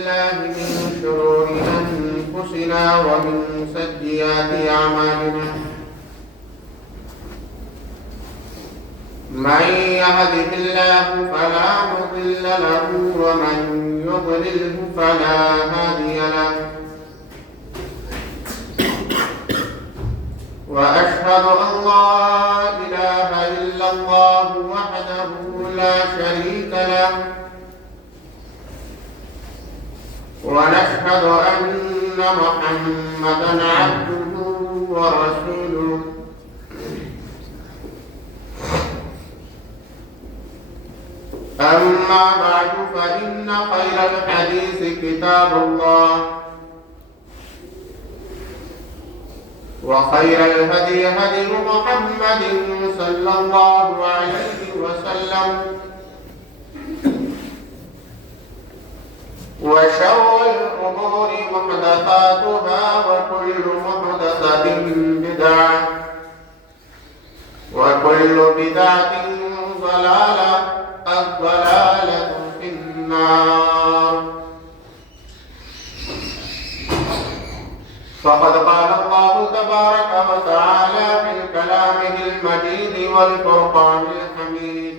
الله من شرور أنفسنا ومن سيئات أعمالنا من يهده الله فلا مضل له ومن يضلله فلا هادي له وأشهد أن لا إله إلا الله وحده لا شريك له ونشهد أن محمدًا عبده ورسوله أما بعد فإن خير الحديث كتاب الله وخير الهدي هدي محمد صلى الله عليه وسلم وشر الأمور محدثاتها وكل محدثة بدعة وكل بدعة ضلالة الضلالة في النار فقد قال الله تبارك وتعالى في كلامه المجيد والفرقان الحميد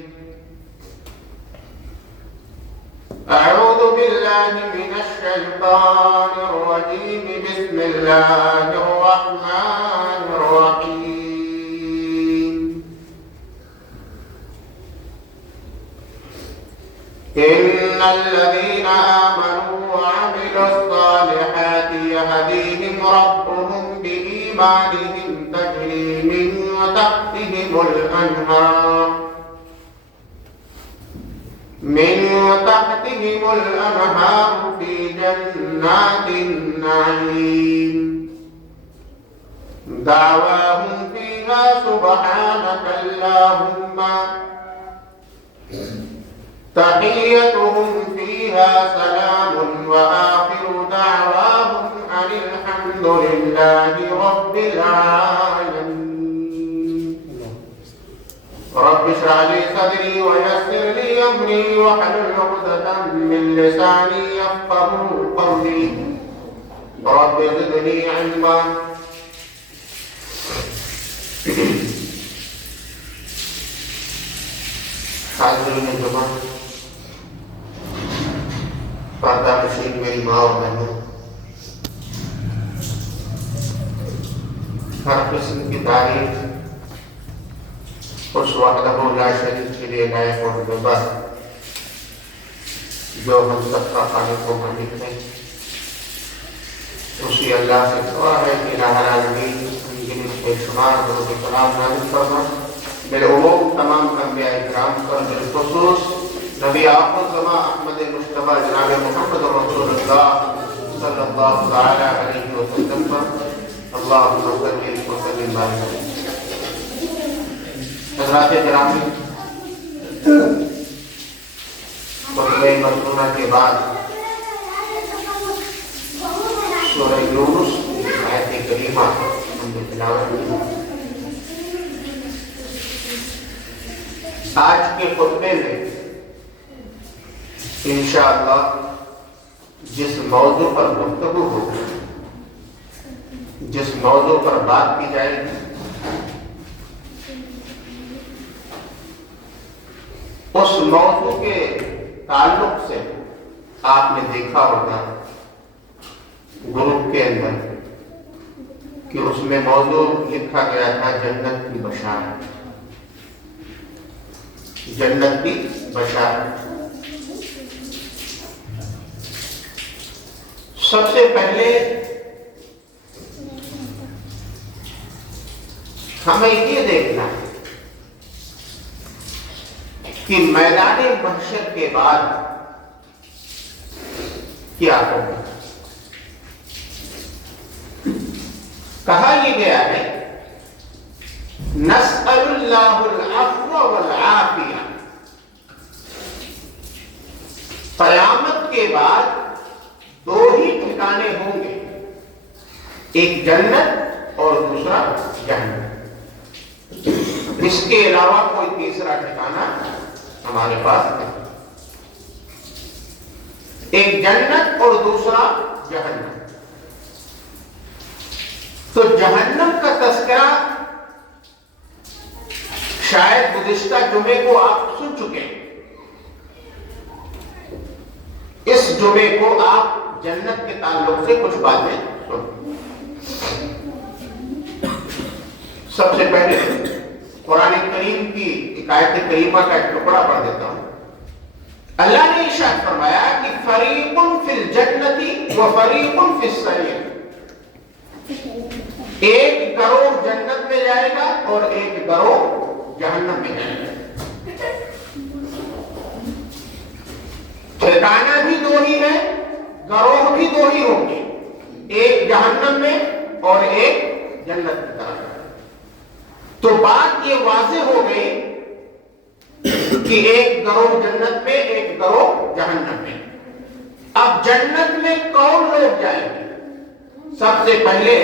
أعوذ بالله من الشيطان الرجيم بسم الله الرحمن الرحيم إن الذين آمنوا وعملوا الصالحات يهديهم ربهم بإيمانهم تجري من تحتهم الأنهار في جنات النعيم دعواهم فيها سبحانك اللهم تحيتهم فيها سلام وآخر دعواهم أن الحمد لله رب العالمين رب اشرح لي صدري ويسر لي أمري واحلل عقدة من لساني يفقهوا قولي رب زدني علما حاضرین جمع پردہ نشین میری ماں اور بہنوں، ہر قسم کی تعریف اس وحدہ لا شریک کے لیے لائق اور بے جو ہم سب کا خالق و مالک ہے، اسی اللہ سے دعا ہے کہ الہ العالمین جن بے شمار درود و سلام نازل فرما بالعموم تمام انبیاء کرام پر، بالخصوص نبی آخر زمان احمد مصطفیٰ جناب محمد رسول اللہ صلی اللہ تعالی علیہ وسلم پر اللہم صلی وسلم بارک علیہ۔ حضرات گرامی، خطبہ مسنونہ کے بعد سورہ یونس آیت کریمہ ہم نے تلاوت کی۔ آج کے خطبے میں انشاءاللہ جس موضوع پر گفتگو ہوگی، جس موضوع پر بات کی جائے گی، اس موضوع کے تعلق سے آپ نے دیکھا ہوگا گروپ کے اندر کہ اس میں موضوع لکھا گیا تھا جنت کی بشارت، جنت کی بشارت۔ سب سے پہلے ہمیں یہ دیکھنا ہے کہ میدان محشر کے بعد کیا ہوگا۔ کہا یہ گیا ہے نسأل اللہ العفو والعافیہ، قیامت کے بعد دو ہی ٹھکانے ہوں گے، ایک جنت اور دوسرا جہنم، اس کے علاوہ کوئی تیسرا ٹھکانہ ہمارے پاس نہیں۔ ایک جنت اور دوسرا جہنم. تو جہنم کا تذکرہ شاید گزشتہ جمعے کو آپ سن چکے ہیں. اس جمعے کو آپ جنت کے تعلق سے کچھ باتیں سن. سب سے پہلے قرآن کریم کی ایک آیت کریمہ کا ایک ٹکڑا پڑھ دیتا ہوں. اللہ نے ارشاد فرمایا کہ فریق فی الجنت و فریق فی السعیر. ایک گروہ جنت میں جائے گا اور ایک گروہ جہنم میں جائے گا. ٹھکانہ بھی دو ہی ہے, گروہ بھی دو ہی ہوں گے, ایک جہنم میں اور ایک جنت کی طرف. تو بات یہ واضح ہو گئی کہ ایک گروہ جنت میں ایک گروہ جہنم میں. اب جنت میں کون لوگ جائیں گے؟ سب سے پہلے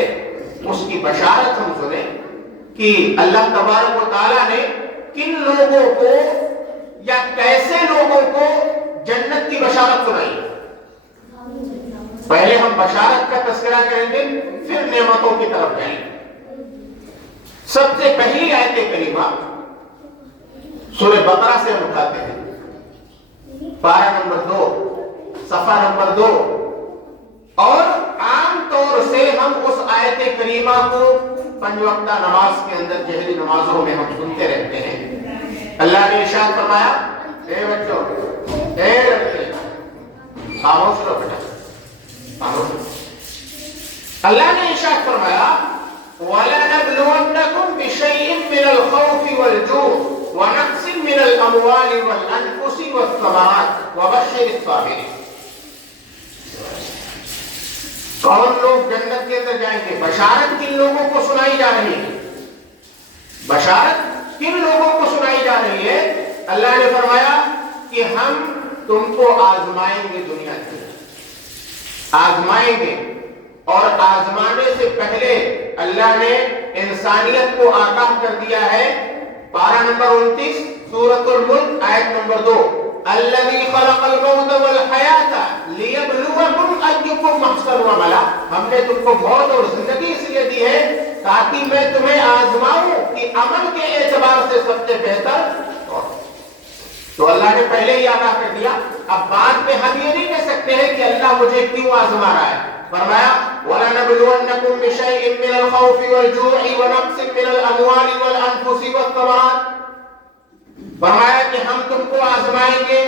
اس کی بشارت ہم سنیں کہ اللہ تبارک و تعالیٰ نے کن لوگوں کو یا کیسے لوگوں کو جنت کی بشارت سنائی. پہلے ہم بشارت کا تذکرہ کریں گے, پھر نعمتوں کی طرف جائیں گے. سب سے پہلی آیت کریمہ سورہ بقرہ سے ہم اٹھاتے ہیں, پارہ نمبر 2, صفحہ نمبر 2. اور عام طور سے ہم اس آیت کریمہ کو 5 وقتہ نماز کے اندر جہری نمازوں میں ہم سنتے رہتے ہیں. اللہ نے ارشاد فرمایا, اے بچوں, اے لڑکے, خاموش رہو بیٹا, خاموش رہو. اللہ نے ارشاد فرمایا وَلَنَبْلُوَنَّكُمْ بِشَيْءٍ مِّنَ الْخَوْفِ وَالْجُوعِ وَنَقْصٍ مِّنَ الْأَمْوَالِ وَالْأَنفُسِ وَالثَّمَرَاتِ وَبَشِّرِ الصَّابِرِينَ. کون لوگ جنت کے اندر جائیں گے؟ بشارت کن لوگوں کو سنائی جا رہی ہے؟ بشارت کن لوگوں کو سنائی جا رہی ہے؟ اللہ نے فرمایا کہ ہم تم کو آزمائیں گے, دنیا میں آزمائیں گے. اور آزمانے سے پہلے اللہ نے انسانیت کو آگاہ کر دیا ہے. پارہ نمبر 29 سورۃ الملک آیت نمبر 2, الذی خلق الموت والحیاۃ لیبلوکم ایکم احسن عملا. ہم نے تم کو موت اور زندگی اس لیے دی ہے تاکہ میں تمہیں آزماؤں کہ عمل کے اعتبار سے سب سے بہتر. تو اللہ نے پہلے ہی آگاہ کر دیا. اب بعد میں ہم یہ نہیں کہہ سکتے ہیں کہ اللہ مجھے کیوں آزما رہا ہے. فرمایا وَلَنَبْلُوَنَّكُمْ بِشَيْءٍ مِّنَ الْخَوْفِ وَالْجُوعِ وَنَقْصٍ مِّنَ الْأَمْوَالِ وَالْأَنفُسِ وَالثَّمَرَاتِ. فرمایا کہ ہم تم کو آزمائیں گے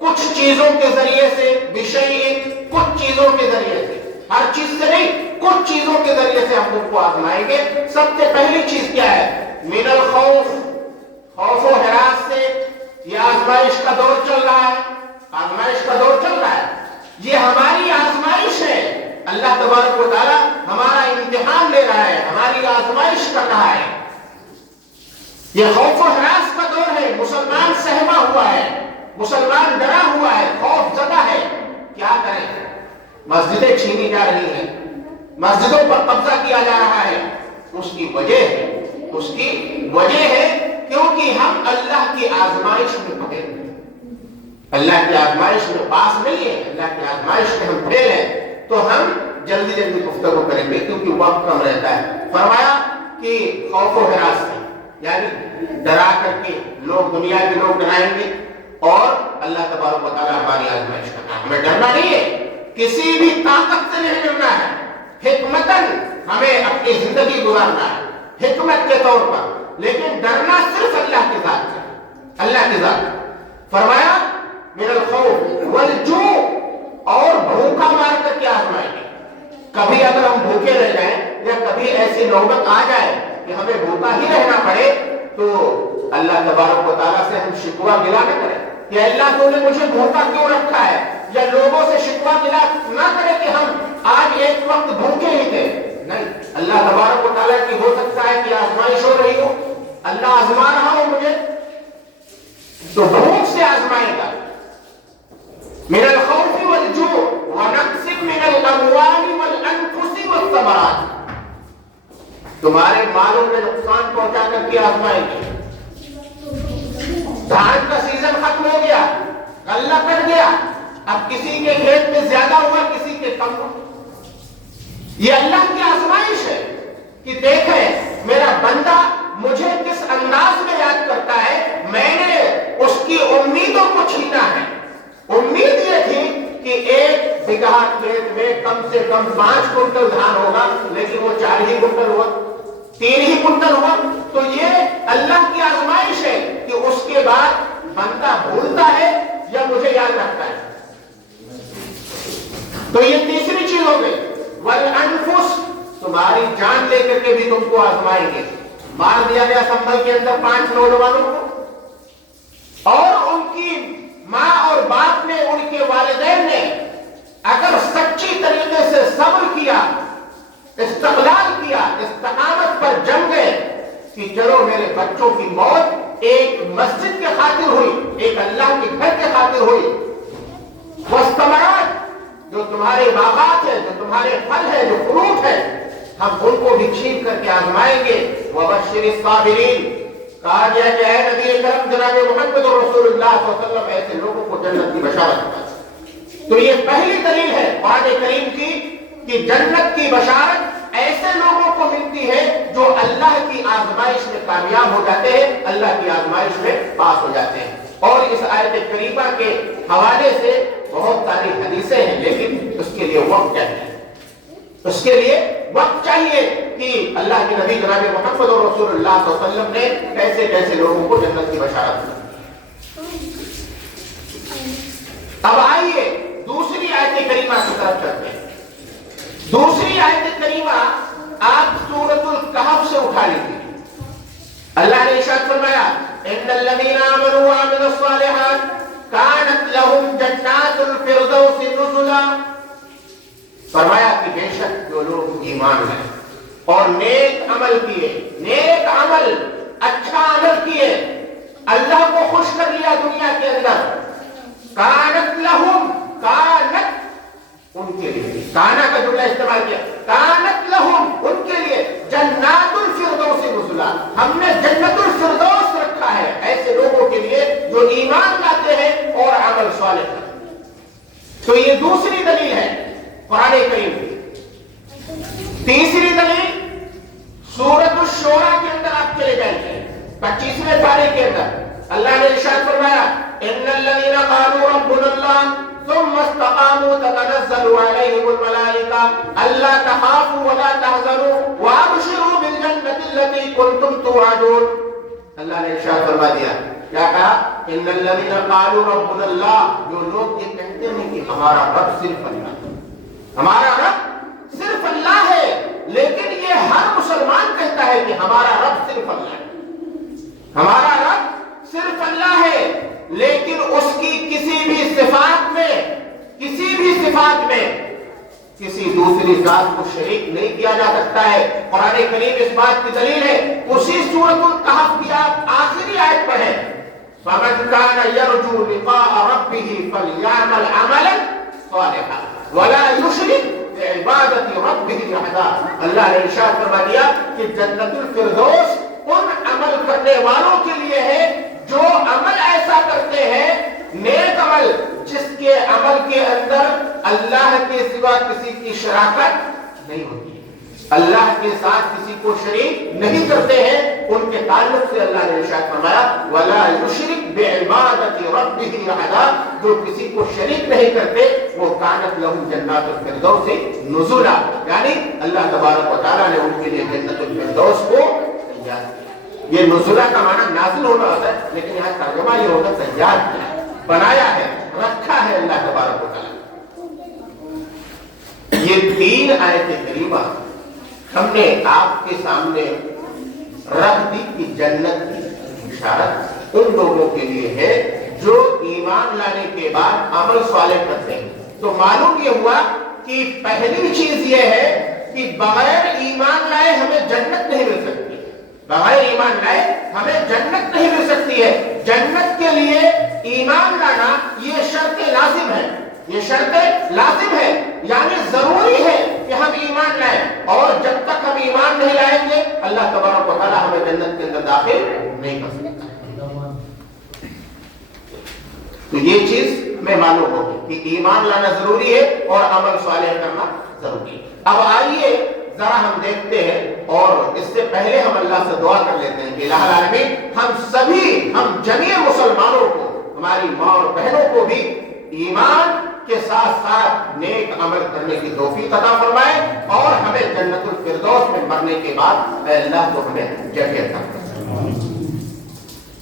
کچھ چیزوں کے ذریعے سے, بِشَيْءٍ کچھ چیزوں کے ذریعے سے, ہر چیز سے نہیں, کچھ چیزوں کے ذریعے سے ہم تم کو آزمائیں گے. سب سے پہلی چیز کیا ہے؟ مِنَ الْخَوْفِ, خوف و ہراس سے. یہ آزمائش کا دور چل رہا ہے, آزمائش کا دور چل رہا ہے. یہ ہماری آزمائش ہے. اللہ تبارک و تعالی ہمارا امتحان لے رہا ہے, ہماری آزمائش کر رہا ہے. یہ خوف و ہراس کا دور ہے. مسلمان سہما ہوا ہے, مسلمان ڈرا ہوا ہے, خوف زدہ ہے. کیا کریں؟ مسجدیں چھینی جا رہی ہیں, مسجدوں پر قبضہ کیا جا رہا ہے. اس کی وجہ ہے کیونکہ ہم اللہ کی آزمائش میں پڑے ہیں. اللہ کی آزمائش میں پاس نہیں ہے, اللہ کی آزمائش میں ہم فیل ہیں. تو ہم جلدی گفتگو کریں گے کیونکہ وقت کم رہتا ہے. فرمایا کہ خوف و ہراس سے, یعنی ڈرا کر کے لوگ, دنیا کے لوگ ڈرائیں گے اور اللہ تبارک و تعالیٰ ہماری آزمائش کرنا ہے. ہمیں ڈرنا نہیں ہے, کسی بھی طاقت سے نہیں ڈرنا ہے. حکمتاً ہمیں اپنی زندگی گزارنا ہے, حکمت کے طور پر. لیکن ڈرنا صرف اللہ کی ذات سے, اللہ کی ذات. فرمایا من الخوف والجوع, اور بھوکا مار کر کے آزمائیں گے. کبھی اگر ہم بھوکے رہ جائیں یا کبھی ایسی نوبت آ جائے کہ ہمیں بھوکا ہی رہنا پڑے تو اللہ تبارک و تعالیٰ سے ہم شکوہ گلا نہ کریں کہ اللہ تو نے مجھے بھوکا کیوں رکھا ہے, یا لوگوں سے شکوہ گلا نہ کریں کہ ہم آج ایک وقت بھوکے ہی تھے. نہیں, اللہ تبارک و تعالیٰ کی ہو سکتا ہے کہ آزمائش ہو رہی ہو, اللہ آزما رہا ہو مجھے, تو بھوک سے آزمائے گا. من الخوف والجوع ونقص من الاموال والانفس والثمرات, تمہارے مالوں میں نقصان پہنچا کر کے آزمائیں گے. دھان کا سیزن ختم ہو گیا, غلہ کٹ گیا, اب کسی کے کھیت میں زیادہ ہوا، کسی کے کم ہوا. یہ اللہ کی آزمائش ہے کہ دیکھیں میرا بندہ مجھے کس انداز میں یاد کرتا ہے. میں نے اس کی امیدوں کو چھینا ہے. امید یہ تھی کہ 1 بیگھہ کھیت میں کم سے کم 5 کنٹل دھان ہوگا، لیکن وہ 4 ہی کنٹل ہوا، 3 ہی کنٹل ہوا. تو یہ اللہ کی آزمائش ہے کہ اس کے بعد بندہ بھولتا ہے یا مجھے یاد رکھتا ہے. تو یہ تیسری چیز ہو گئی. والانفس، تمہاری جان لے کر کے بھی تم کو آزمائیں گے. مار دیا گیا سنبھل کے اندر 5 نوجوانوں کو، اور ان کی ماں اور باپ نے، ان کے والدین نے اگر سچی طریقے سے صبر کیا، استقلال کیا، استقامت پر جم گئے کہ چلو میرے بچوں کی موت ایک مسجد کے خاطر ہوئی، ایک اللہ کے گھر کے خاطر ہوئی. واستمرات، جو تمہارے باغات ہیں، جو تمہارے پھل ہیں، جو فروٹ ہے، ہم ان کو بھی چھین کر کے آزمائیں گے. وبشر الصابرین، کہا گیا کہ اے نبی کرم جناب محمد رسول اللہ صلی اللہ علیہ وسلم ایسے لوگوں کو جنت کی بشارت. تو یہ پہلی دلیل ہے قرآن کریم کی کہ جنت کی بشارت ایسے لوگوں کو ملتی ہے جو اللہ کی آزمائش میں کامیاب ہو جاتے ہیں، اللہ کی آزمائش میں پاس ہو جاتے ہیں. اور اس آیت کریمہ کے حوالے سے بہت ساری حدیثیں ہیں، لیکن اس کے لیے وقت چاہیے. اس کے لیے وقت چاہیے کہ اللہ کے نبی جناب محمد اور رسول اللہ صلی اللہ علیہ وسلم نے کیسے کیسے لوگوں کو جنت کی بشارت دی. اب آئیے دوسری آیت کریمہ کی طرف چلتے ہیں. دوسری آیت کریمہ آپ سورۃ الکہف سے اٹھا لیجیے. اللہ نے ارشاد فرمایا ان الذین آمنوا وعملوا الصالحات كانت لهم جنات الفردوس نزلا. فرمایا کہ بے شک جو لوگ ایمان لائے اور نیک عمل کیے، نیک عمل، اچھا عمل کیے، اللہ کو خوش کر لیا دنیا کے اندر. کانت لہم، کانت ان کے لیے، کانا کا جملہ استعمال کیا، کانت لہم ان کے لیے جنات الفردوس نزلا. ہم نے جنت الفردوس رکھا ہے ایسے لوگوں کے لیے جو ایمان لاتے ہیں اور عمل صالح کرتے ہیں. تو یہ دوسری دلیل ہے قرآن کریم کی. تیسری دلیل سورۃ الشورى کے اندر آپ چلے جائیں گے، 25ویں پارے کے اندر اللہ نے ارشاد فرمایا ان الذين قالوا ربنا الله ثم استقاموا تتنزل عليهم الملائكة الا تخافوا ولا تحزنوا وابشروا بالجنة التي كنتم توعدون. اللہ نے ارشاد فرما دیا، کیا کہا؟ ان الذين قالوا ربنا الله، جو لوگ یہ کہتے ہیں کہ ہمارا رب صرف اللہ، ہمارا رب صرف اللہ ہے، لیکن یہ ہر مسلمان کہتا ہے کہ ہمارا رب صرف اللہ ہے، ہمارا رب صرف اللہ ہے. لیکن اس کی کسی بھی صفات میں کسی دوسری ذات کو شریک نہیں کیا جا سکتا ہے. قرآن کریم اس بات کی دلیل ہے. اسی سورۃ الکہف کی آپ آخری آیت پڑھیں، فَمَنْ كَانَ يَرْجُو لِقَاءَ رَبِّهِ فَلْيَعْمَلْ عَمَلًا صَالِحًا وَلَا يُشْرِكْ بِعِبَادَةِ رَبِّهِ أَحَدًا. اللہ نے ارشاد فرما دیا کہ جنت الفردوس ان عمل کرنے والوں کے لیے ہے جو عمل ایسا کرتے ہیں، نیک عمل، جس کے عمل کے اندر اللہ کے سوا کسی کی شراکت نہیں ہوتی ہے، اللہ کے ساتھ کسی کو شریک نہیں کرتے ہیں. ان کے تعلق سے اللہ نے ارشاد فرمایا وَلَا يُشْرِكْ بِعِبَادَةِ رَبِّهِ أَحَدًا، جو کسی کو شریک نہیں کرتے وہ كانت لهم جنات الفردوس نزلا، یعنی اللہ تبارک و تعالیٰ نے ان کے لیے جنت الفردوس کو تیار کیا. یہ نزلہ کا معنی نازل ہونا ہوتا ہے، لیکن یہاں ترجمہ یہ ہوتا ہے تیار کیا ہے، بنایا ہے، رکھا ہے اللہ تبارک و تعالیٰ. یہ 3 آیت کریمہ ہم نے آپ کے سامنے رکھ دی کہ جنت کی بشارت ان لوگوں کے لیے ہے جو ایمان لانے کے بعد عمل صالح کرتے ہیں. تو معلوم یہ ہوا کہ پہلی چیز یہ ہے کہ بغیر ایمان لائے ہمیں جنت نہیں مل سکتی، بغیر ایمان لائے ہمیں جنت نہیں مل سکتی ہے. جنت کے لیے ایمان لانا یہ شرط لازم ہے، یہ شرط لازم ہے، یعنی ضروری ہے کہ ہم ایمان لائیں. اور جب تک ہم ایمان نہیں لائیں گے اللہ تبارک و تعالیٰ ہمیں جنت کے اندر داخل نہیں کر سکتا. تو یہ چیز میں معلوم ہوگی کہ ایمان لانا ضروری ہے اور عمل صالح کرنا ضروری ہے۔ اب آئیے ذرا ہم دیکھتے ہیں، اور اس سے پہلے ہم اللہ سے دعا کر لیتے ہیں کہ الہ العالمین ہم جمیع مسلمانوں کو، ہماری ماں اور بہنوں کو بھی ایمان کے ساتھ ساتھ نیک عمل کرنے کی توفیق عطا فرمائے، اور ہمیں جنت الفردوس میں مرنے کے بعد اے اللہ تو ہمیں جگہ عطا فرمائے۔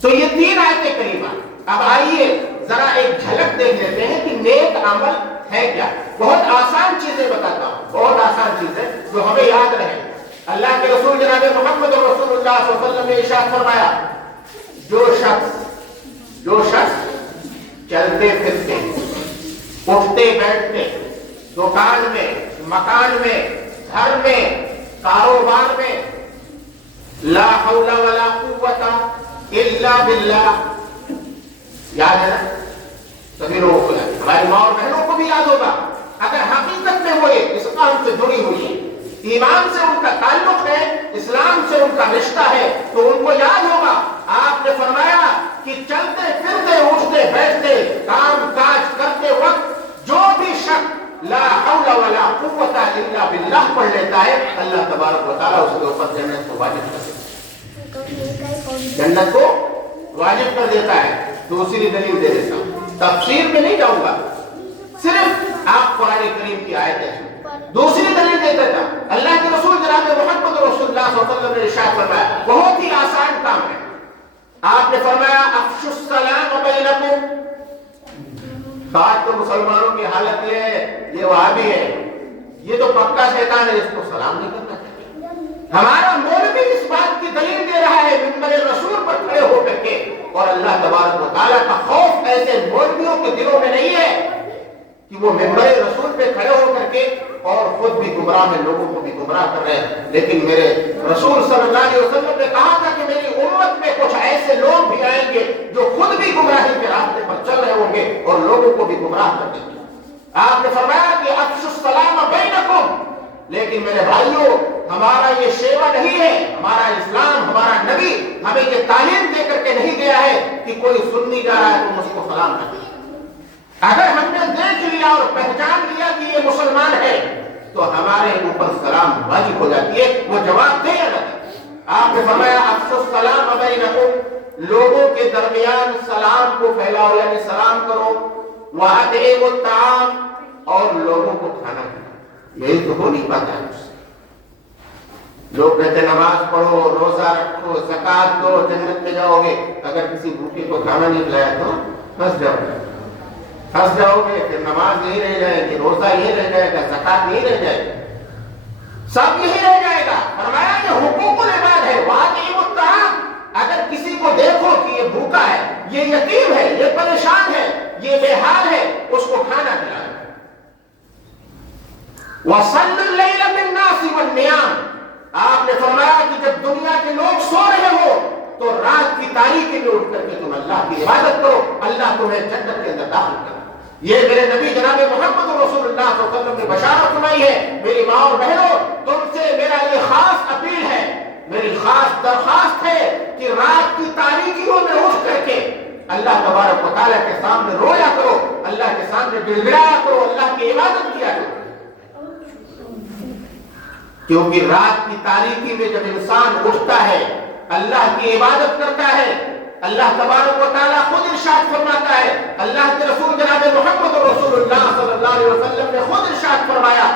تو یہ 3 آیتیں کریمہ۔ اب آئیے ذرا ایک جھلک دیکھ لیتے ہیں کہ نیک عمل ہے کیا۔ بہت آسان چیزیں بتاتا ہوں، بہت آسان چیزیں جو ہمیں یاد رہے۔ اللہ کے رسول جناب محمد رسول اللہ صلی اللہ علیہ وسلم نے ارشاد فرمایا، جو شخص چلتے پھرتے، اٹھتے بیٹھتے، دکان میں، مکان میں، گھر میں، کاروبار میں، لا حول ولا قوت الا باللہ، یاد ہے نا؟ سبھی لوگوں کو یاد، ہماری ماں اور بہنوں کو بھی یاد ہوگا۔ اگر حقیقت میں وہ اس کام سے جڑی ہوئی ہے، ایمان سے ان کا تعلق ہے، اسلام سے ان کا رشتہ ہے، تو ان کو یاد ہوگا آپ نے فرمایا کہ چلتے پھرتے، اٹھتے بیٹھتے، کام کاج کرتے وقت جو بھی شخص لا حول ولا قوت الا باللہ پڑھ لیتا ہے، اللہ تبارک و تعالیٰ اس کے اوپر جنت کو واجب کر دیتا ہے، جنت کو واجب کر دیتا ہے۔ دوسری دلیل دے دیتا ہوں، تفسیر میں نہیں جاؤں گا، صرف آپ قرآن کریم کی آیتیں۔ دوسری دلیل دے دیتا ہوں، اللہ کے رسول جناب محمد رسول اللہ صلی اللہ علیہ وسلم نے ارشاد فرمایا، بہت ہی آسان کام ہے۔ آپ نے فرمایا افشوا السلام بینکم۔ آج تو مسلمانوں کی حالت یہ ہے، یہ وہابی ہے، یہ تو پکا شیطان ہے، اس کو سلام نہیں کرنا چاہیے۔ ہمارا مولوی اس بات کی دلیل دے رہا ہے منبر رسول پر کھڑے ہو کر کے، اور اللہ تبارک و تعالیٰ کا خوف ایسے مولویوں کے دلوں میں نہیں ہے کہ وہ منبر رسول پہ کھڑے ہو کر کے اور خود بھی گمراہ ہیں، لوگوں کو بھی گمراہ کر رہے ہیں۔ لیکن میرے رسول صلی اللہ علیہ وسلم نے کہا تھا کہ میری امت میں کچھ ایسے لوگ بھی آئیں گے جو خود بھی گمراہی کے راستے پر چل رہے ہوں گے اور لوگوں کو بھی گمراہ کر دیں گے۔ آپ نے فرمایا کہ افشوا السلام بینکم، لیکن میرے بھائیوں ہمارا یہ شیوا نہیں ہے، ہمارا اسلام، ہمارا نبی ہمیں یہ تعلیم دے کر کے نہیں دیا ہے کہ کوئی سنی جا رہا ہے تو اس کو سلام نہ کریں۔ اگر ہم نے دیکھ لیا اور پہچان لیا کہ یہ مسلمان ہے تو ہمارے اوپر سلام واجب ہو جاتی ہے، وہ جواب دے یا نہ دے۔ آپ نے فرمایا افشوا السلام بینکم، لوگوں کے درمیان سلام کو پھیلاؤ، یعنی سلام کرو، وَأَطْعِمُوا الطَّعَامَ، اور لوگوں کو کھانا کھلاؤ۔ یہی تو ہو نہیں پاتا ہے مجھ سے۔ لوگ کہتے نماز پڑھو، روزہ رکھو، زکات دو، جنت میں جاؤ گے، اگر کسی بھوکے کو کھانا نہیں کھلایا تو پھنس جاؤ گے، پھنس جاؤ گے، پھر نماز نہیں رہ جائے گی، روزہ یہ رہ جائے گا، زکات نہیں رہ جائے گی، سب یہی رہ جائے گا۔ فرمایا یہ حقوق العباد ہے، وَأَطْعِمُوا الطَّعَامَ، اگر کسی کو دیکھو کہ یہ بھوکا ہے، یہ یتیم ہے، یہ پریشان ہے، یہ بے حال ہے، اس کو کھانا کھلاؤ۔ وَصَلُّوا اللَّيْلَ بِالنَّاسِ وَالنِّيَامِ، آپ نے فرمایا کہ جب دنیا کے لوگ سو رہے ہو تو رات کی تاریکی میں اٹھ کر کے تم اللہ کی عبادت کرو، اللہ تمہیں جنت کے اندر داخل کرے۔ یہ میرے نبی جناب محمد رسول اللہ صلی اللہ علیہ وسلم نے بشارت سنائی ہے۔ میری ماں اور بہنوں، تم سے میرا یہ خاص اپیل ہے، میری خاص درخواست ہے کہ رات کی تاریکیوں میں اٹھ کر کے اللہ تبارک و تعالیٰ کے سامنے رویا کرو، اللہ کے سامنے گڑ گڑایا کرو، اللہ کی عبادت کیا کرو، کیونکہ رات کی تاریکی میں جب انسان اٹھتا ہے، اللہ کی عبادت کرتا ہے، اللہ تبارک و تعالیٰ خود ارشاد فرماتا ہے، اللہ کے رسول جناب محمد رسول اللہ صلی اللہ علیہ وسلم نے خود ارشاد فرمایا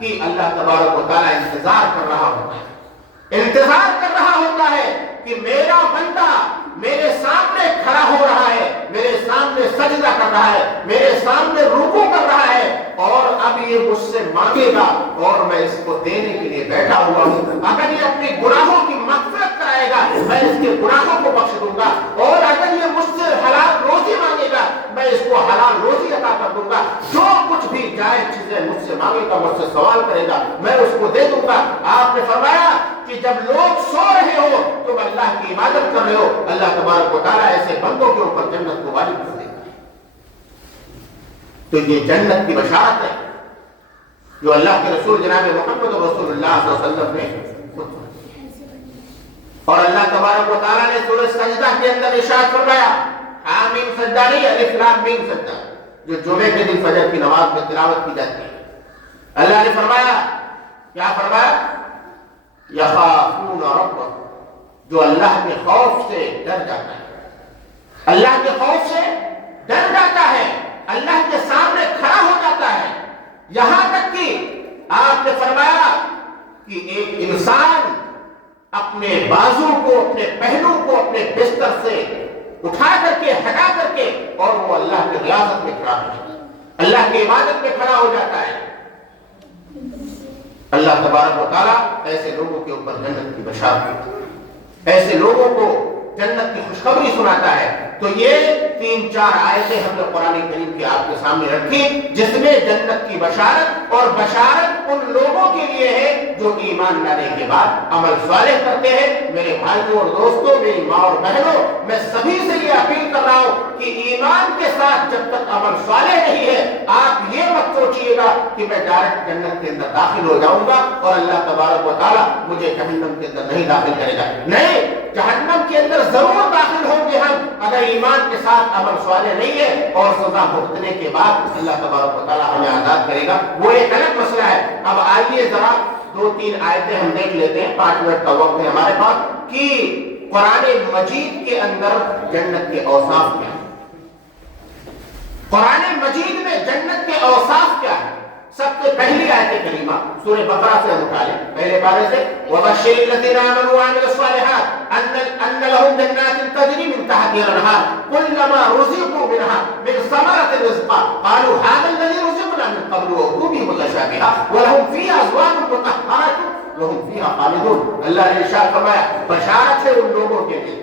کہ اللہ تبارک و تعالیٰ انتظار کر رہا ہوتا ہے کہ میرا بندہ میرے سامنے کھڑا ہو رہا ہے، میرے سامنے سجدہ کر رہا ہے، میرے سامنے رکوع کر رہا ہے، اور اب یہ مجھ سے مانگے گا اور میں اس کو دینے کے لیے بیٹھا ہوا ہوں۔ اگر یہ اپنے گناہوں کی مغفرت کرائے گا میں اس کے گناہوں کو بخش دوں گا، اور اگر یہ مجھ سے حلال روزی مانگے گا میں اس کو حلال روزی عطا کر دوں گا، جو کچھ بھی جائز چیزیں مجھ سے مانگے گا، مجھ سے سوال کرے گا، میں اس کو دے دوں گا۔ آپ نے فرمایا کہ جب لوگ سو رہے ہو تم اللہ کی عبادت کر رہے ہو، اللہ تبارک و تعالیٰ ایسے بندوں کے اوپر جنت کو واجب کر دے گا۔ تو یہ جنت کی بشارت ہے جو اللہ کے رسول جناب محمد رسول اللہ صلی اللہ علیہ وسلم نے، اور اللہ تبارک و تعالیٰ نے سورہ سجدہ کے اندر ارشاد فرمایا، آمین سجدہ نہیں، الف لام میم سجدہ، جو جمعے کے دن فجر کی نماز میں تلاوت کی جاتی ہے. اللہ نے فرمایا، کیا فرمایا؟ یخافون ربهم، جو اللہ کے خوف سے ڈر جاتا ہے، اللہ کے خوف سے ڈر جاتا ہے، اللہ کے سامنے کھڑا ہو جاتا ہے. یہاں تک کہ آپ نے فرمایا کہ ایک انسان اپنے بازو کو، اپنے پہلو کو اپنے بستر سے اٹھا کر کے، ہٹا کر کے، اور وہ اللہ کی ریاضت میں کھڑا ہو جاتا ہے، اللہ کی عبادت میں کھڑا ہو جاتا ہے. اللہ تبارک و تعالیٰ ایسے لوگوں کے اوپر جنت کی بشارت دیتا ہے، ایسے لوگوں کو جنت کی خوشخبری سناتا ہے. تو یہ 3-4 آیتیں ہم نے قرآن کریم کی آپ کے سامنے رکھی، جس میں جنت کی بشارت، اور بشارت ان لوگوں کے لیے ہے جو ایمان لانے کے بعد عمل صالح کرتے ہیں. میرے بھائیوں اور دوستوں، میری ماں اور بہنوں، میں سبھی سے یہ اپیل کر رہا ہوں کہ ایمان کے ساتھ جب تک عمل صالح نہیں ہے، آپ یہ مت سوچئے گا کہ میں ڈائریکٹ جنت کے اندر داخل ہو جاؤں گا اور اللہ تبارک و تعالیٰ مجھے جہنم کے اندر نہیں داخل کرے گا. نہیں، جہنم کے اندر ضرور داخل ہوں گے ہم، اگر ایمان کے ساتھ عمل صالح نہیں ہے، اور سزا بھگتنے کے بعد اللہ تبارک و تعالیٰ ہمیں آزاد کرے گا، وہ ایک الگ مسئلہ ہے. اب آئیے ذرا 2-3 آیتیں ہم دیکھ لیتے ہیں، 5 منٹ کا وقت ہے ہمارے پاس، کہ قرآن مجید کے اندر جنت کے اوصاف کیا ہیں. قرآن مجید میں جنت کے اوصاف کیا ہیں؟ سب سے پہلی آیت کریمہ سورہ بقرہ سے متعلق، پہلے پارے سے، وَبَشِّرِ الَّذِينَ آمَنُوا وَعَمِلُوا الصَّالِحَاتِ أَنَّ لَهُمْ جَنَّاتٍ تَجْرِي مِن تَحْتِهَا الْأَنْهَارُ كُلَّمَا رُزِقُوا مِنْهَا مِنْ ثَمَرَةٍ رِزْقًا قَالُوا هَذَا الَّذِي رُزِقْنَا مِن قَبْلُ وَأُتُوا بِهِ مُتَشَابِهًا وَلَهُمْ فِيهَا أَزْوَاجٌ مُطَهَّرَةٌ وَهُمْ فِيهَا خَالِدُونَ. اللہ نے ارشاد فرمایا، بشارت ہے ان لوگوں کے لیے،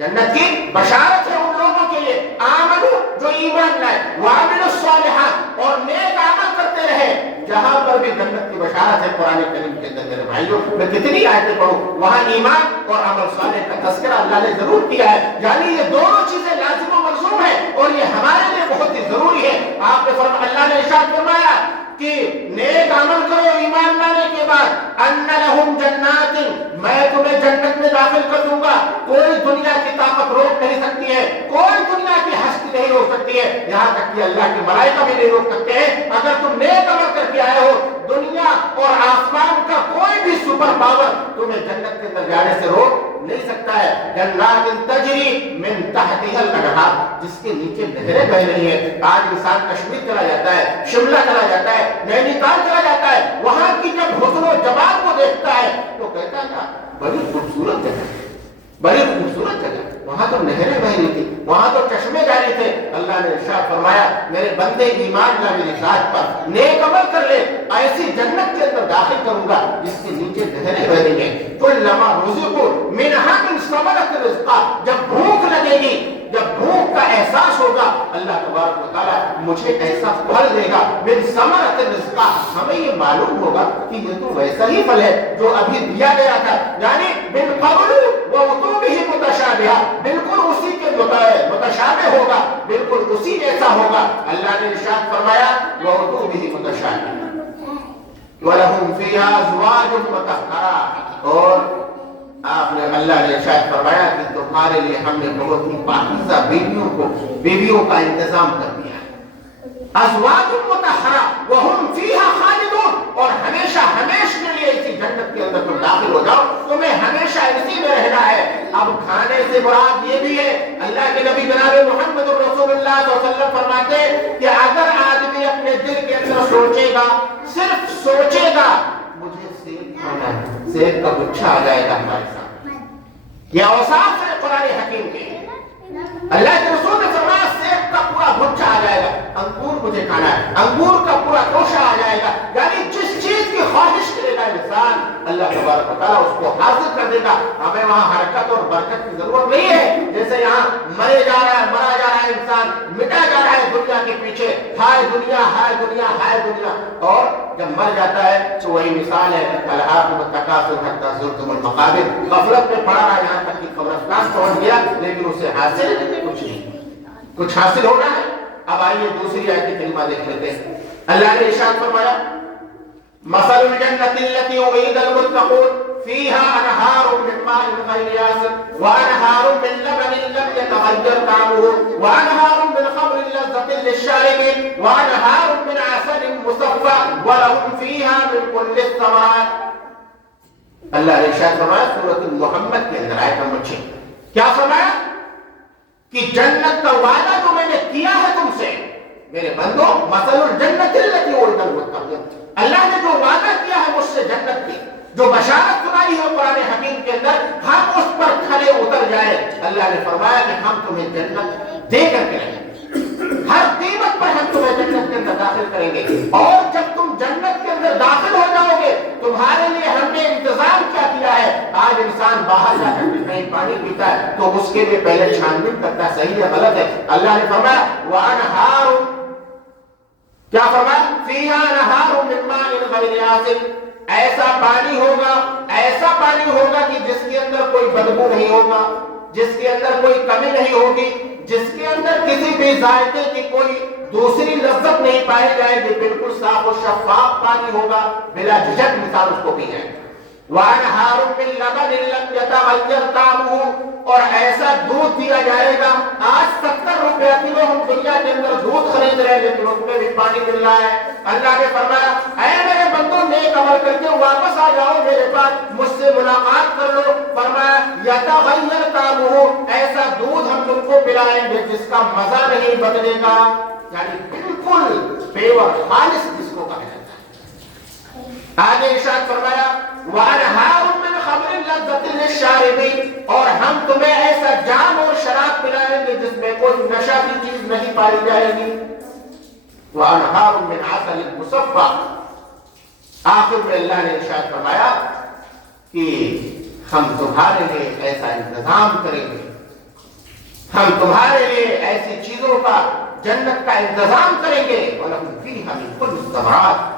جنت کی بشارت ہے ان لوگوں کے لیے، آمنو، جو ایمان لائے، وعملوا الصالحات، اور نیک عمل کرتے رہے. جہاں پر بھی جنت کی بشارت ہے قرآن کریم کے اندر، میرے بھائیوں، میں کتنی آیتیں پڑھوں، وہاں ایمان اور عمل صالح کا تذکرہ اللہ نے ضرور کیا ہے. یعنی یہ دونوں چیزیں لازم و ملزوم ہیں، اور یہ ہمارے لیے بہت ہی ضروری ہے. آپ نے اللہ نے ارشاد فرمایا کہ نیک عمل کرو ایمان لانے کے بعد، ان لہم جنات، میں تمہیں جنت میں داخل کر دوں گا. کوئی دنیا کی طاقت روک نہیں سکتی ہے، کوئی دنیا کی ہستی نہیں روک سکتی ہے، یہاں تک کہ اللہ کے ملائکہ بھی نہیں روک سکتے ہیں. اگر تم نیک عمل کر کے آئے ہو، دنیا اور آسمان کا کوئی بھی سپر پاور تمہیں جنت کے اندر جانے سے روک نہیں سکتا ہے. جنات تجری من تحتها الانہار، جس کے نیچے نہریں بہ رہی ہیں. آج انسان کشمیر چلا جاتا ہے، شملہ چلا جاتا ہے، نینی تال چلا جاتا ہے، وہاں کی جب حسن و جمال کو دیکھتا ہے تو کہتا ہے نا بڑی خوبصورت جگہ، بڑی خوبصورت جگہ. وہاں تو نہریں بہ رہی تھی، وہاں تو چشمے جاری تھے. اللہ نے ارشاد فرمایا، میرے بندے ایمان لا میری ذات پر، نیک عمل کر لے، ایسی جنت کے اندر داخل کروں گا جس کے نیچے نہریں بہ رہی ہیں. کلما رزقوا منها من ثمرة رزقا، جب بھوک لگے گی، جب بھوک کا احساس ہوگا، اللہ تبارک و تعالیٰ مجھے ایسا پھل دے گا، من ثمرة رزقا، ہمیں یہ معلوم ہوگا کہ یہ تو ویسا ہی پھل ہے جو ابھی دیا گیا تھا. یعنی من قبل وأتوا به متشابہا، بالکل اسی کے متشابہ ہوگا، بالکل اسی جیسا ہوگا. اللہ نے ارشاد فرمایا، وأتوا به متشابہا وَلَهُمْ فِيهَا أَزْوَاجٌ مُطَهَّرَةٌ، اور آپ نے اللہ نے ارشاد فرمایا کہ تمہارے لیے ہم نے بہت ہی پاکیزہ بیویوں کا انتظام کر دیا ہے. ازواج مطہرہ وہم فیہا خالدون، اور ہمیشہ ہمیشہ کے لیے اسی جنت کے اندر تم داخل ہو جاؤ، تمہیں ہمیشہ اسی میں رہنا ہے. اب کھانے سے مراد یہ بھی ہے، اللہ کے نبی جناب محمد رسول اللہ صلی اللہ علیہ وسلم فرماتے ہیں کہ اگر آدمی اپنے دل کے اندر سوچے گا، صرف سوچے گا مجھے سیب کھانا ہے، سیب کا گچھا آ جائے گا ہمارے سامنے. یہ اوصاف ہے قرآن حکیم کے. اللہ کے رسول نے فرمایا سیب کا پورا گچھا آ جائے گا، انگور مجھے کھانا ہے، انگور کا پورا توشہ آ جائے گا. یعنی جس چیز کی خواہش کرے گا انسان، اللہ تبارک و تعالیٰ اس کو حاصل کر دے گا. ہمیں وہاں حرکت اور برکت کی ضرورت نہیں ہے، جیسے یہاں مرے جا رہا ہے، مرا جا رہا ہے انسان، مٹا جا رہا ہے دنیا کے پیچھے، ہائے دنیا ہائے دنیا ہائے دنیا. اور جب مر جاتا ہے تو وہی مثال ہے، الہاکم التکاثر حتی زرتم المقابر، غفلت میں پڑا رہا یہاں تک کہ قبرستان پہنچ گیا، لیکن اسے حاصل کچھ نہیں، کچھ حاصل ہونا ہے. اب آئیے دوسری آیت کریمہ دیکھ لیتے ہیں. اللہ نے ارشاد فرمایا، مثل الجنة التي وعد المتقون فيها أنهار من ماء غير آسن وأنهار من لبن لم يتغير طعمه وأنهار من خمر لذة للشاربين وأنهار من عسل مصفى ولهم فيها من كل الثمرات. اللہ نے ارشاد فرمایا سورۃ محمد کے اندر آیت نمبر 6 کیا فرمایا کہ جنت کا وعدہ جو میں نے کیا ہے تم سے میرے بندو مثل الجنت التي وعد المتقون، اللہ نے جو وعدہ کیا ہے مجھ سے جنت کی، جو بشارت سنائی ہے قرآن حکیم کے اندر، ہم اس پر کھڑے اتر جائے. اللہ نے فرمایا کہ ہم تمہیں جنت دے کر کے رہیں گے، ہر قیمت پر ہم تمہیں جنت کے اندر داخل کریں گے. اور جب تم جنت کے اندر داخل ہو جاؤ گے تمہارے لیے ہم نے انتظام کیا کیا ہے. آج انسان باہر جا کر کہیں پانی پیتا ہے تو اس کے لیے پہلے چھان بین کرتا ہے صحیح ہے غلط ہے. اللہ نے فرمایا وانہار، کیا فرمایا فیہا انہار من ماء غیر آسن، ایسا پانی ہوگا کہ جس کے اندر کوئی بدبو نہیں ہوگا، جس کے اندر کوئی کمی نہیں ہوگی، جس کے اندر کسی بھی ذائقے کی کوئی دوسری لذت نہیں پائی جائے گی، بالکل صاف و شفاف پانی ہوگا، بلا جھجک انسان اس کو پی جائے. وَأَنْهَارٌ مِّن لَبَنٍ لَّمْ يَتَغَيَّرْ طَعْمُهُ، اور ایسا دودھ دیا جائے گا. آج 70 روپے کلو ہم دنیا کے اندر دودھ خرید رہے ہیں لیکن اس میں بھی پانی مل رہا ہے. اللہ نے فرمایا اے میرے بندوں نیک عمل کر کے واپس آ جاؤ میرے پاس، مجھ سے ملاقات کر لو. فرمایا یتغیر طعمہ، ایسا دودھ ہم تم کو پلائیں گے جس کا مزہ نہیں بدلے گا، یعنی بالکل پیور خالص جس کو کہا جاتا ہے. آگے ارشاد فرمایا وَأَنْهَارٌ مِّنْ خَمْرٍ لَذَّةٍ لِلشَّارِبِينَ، اور ہم تمہیں ایسا جام اور شراب پلائیں گے جس میں کوئی نشہ کی چیز نہیں پائی جائے گی. وَأَنْهَارٌ مِّنْ عَسَلٍ مُصَفًّى، آخر میں اللہ نے ارشاد فرمایا کہ ہم تمہارے لیے ایسا انتظام کریں گے، ہم تمہارے لیے ایسی چیزوں کا جنت کا انتظام کریں گے. وَلَهُمْ فِيهَا مِن كُلِّ الثَّمَرَاتِ،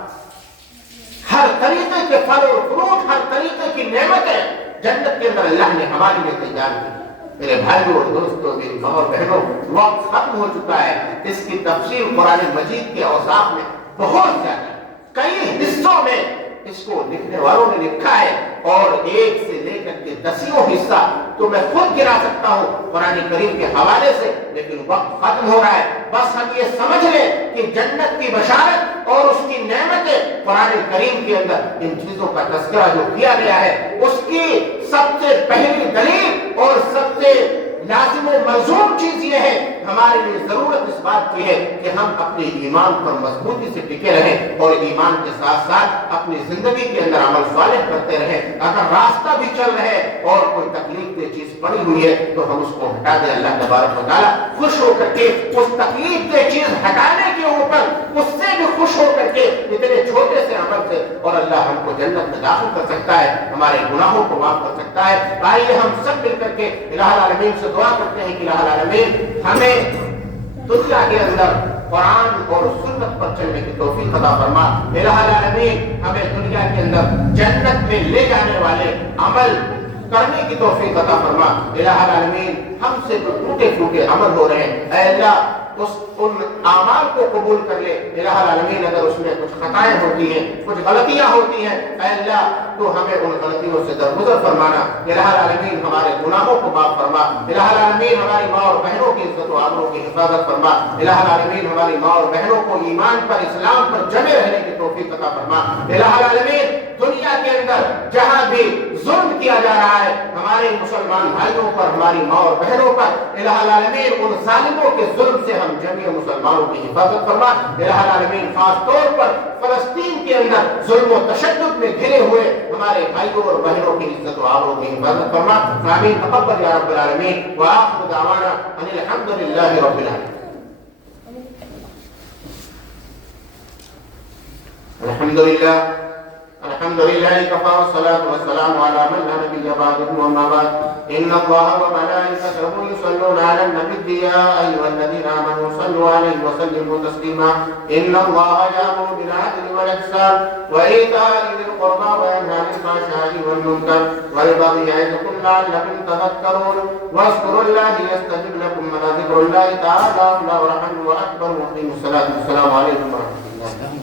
ہر طریقے کے پھل اور فروٹ، ہر طریقے کی نعمتیں جنت کے اندر اللہ نے ہمارے لیے تیار کی. میرے بھائیوں اور دوستوں، میری ماں اور بہنوں، وقت ختم ہو چکا ہے. اس کی تفسیر قرآن مجید کے اوصاف میں بہت زیادہ، کئی حصوں میں اس کو لکھنے والوں نے لکھا ہے، اور ایک سے لے کر کے 10 حصہ تو میں خود گرا سکتا ہوں قرآن کریم کے حوالے سے، لیکن وقت ختم ہو رہا ہے. بس ہم یہ سمجھ لیں کہ جنت کی بشارت اور اس کی نعمتیں قرآن کریم کے اندر ان چیزوں کا تذکرہ جو کیا گیا ہے، اس کی سب سے پہلی دلیل اور سب سے لازم و ملزوم چیز یہ ہے، ہمارے لیے ضرورت اس بات کی ہے کہ ہم اپنے ایمان پر مضبوطی سے ٹکے رہیں اور ایمان کے ساتھ ساتھ اپنی زندگی کے اندر عمل صالح کرتے رہیں. اگر راستہ بھی چل رہے اور کوئی تکلیف دہ چیز پڑی ہوئی ہے تو ہم اس کو ہٹا دیں. اللہ تبارک و تعالیٰ خوش ہو کر کے اس تکلیف دہ چیز ہٹانے کے اوپر اس سے بھی خوش ہو کر کے اتنے چھوٹے سے عمل سے، اور اللہ ہم کو جنت میں داخل کر سکتا ہے، ہمارے گناہوں کو معاف کر سکتا ہے. آئیے ہم سب مل کر کے الہ العالمین سے دعا کرتے ہیں کہ الہ العالمین ہمیں دنیا کے اندر قرآن اور سنت پر چلنے کی توفیق عطا فرما. الہ العالمین ہمیں دنیا کے اندر جنت میں لے جانے والے عمل کرنے کی توفیق عطا فرما. الہ العالمین ہم سے جو ٹوٹے پھوٹے عمل ہو رہے ہیں اے اللہ ان اعمال کو قبول کر لے. الہ العالمین اگر اس میں کچھ خطائیں ہوتی ہیں، کچھ غلطیاں ہوتی ہیں، اے اللہ تو ہمیں ان غلطیوں سے درگزر فرمانا. الہ العالمین ہمارے گناہوں کو معاف فرما. الہ العالمین ہماری ماں اور بہنوں کی عزت و آبرو کی حفاظت فرما. الہ العالمین ہماری ماں اور بہنوں کو ایمان پر، اسلام پر جمے رہنے کی توفیق عطا فرما. الہ العالمین دنیا کے اندر جہاں بھی ظلم کیا جا رہا ہے ہمارے مسلمان بھائیوں پر، ہماری ماں اور بہنوں پر، الہ العالمین ان ظالموں کے ظلم سے ہم جميع مسلمانوں کی حفاظت فرما. الہ العالمین خاص طور پر فلسطین کے اندر ظلم و تشدد میں گھرے ہوئے ہمارے بھائیوں اور بہنوں کی عزت و آبرو کی حفاظت فرما. آمین. تقبل یا رب العالمین. وآخر دعوانا ان الحمد للہ رب العالمین. الحمد لله كفى والصلاة والسلام على من لا نبي بعده. وما بعد إن الله وملائكته يصلون على النبي يا أيها الذين آمنوا صلوا عليه وسلموا تسليما. إن الله يأمر بالعدل والإحسان وإيتاء ذي القربى وينهى عن الفحشاء والمنكر والبغي يعظكم لعلكم تذكرون. واذكروا الله يستجب لكم ولذكر الله تعالى أعلى وأرحم وأكبر. وأقيموا الصلاة والسلام عليكم ورحمة الله.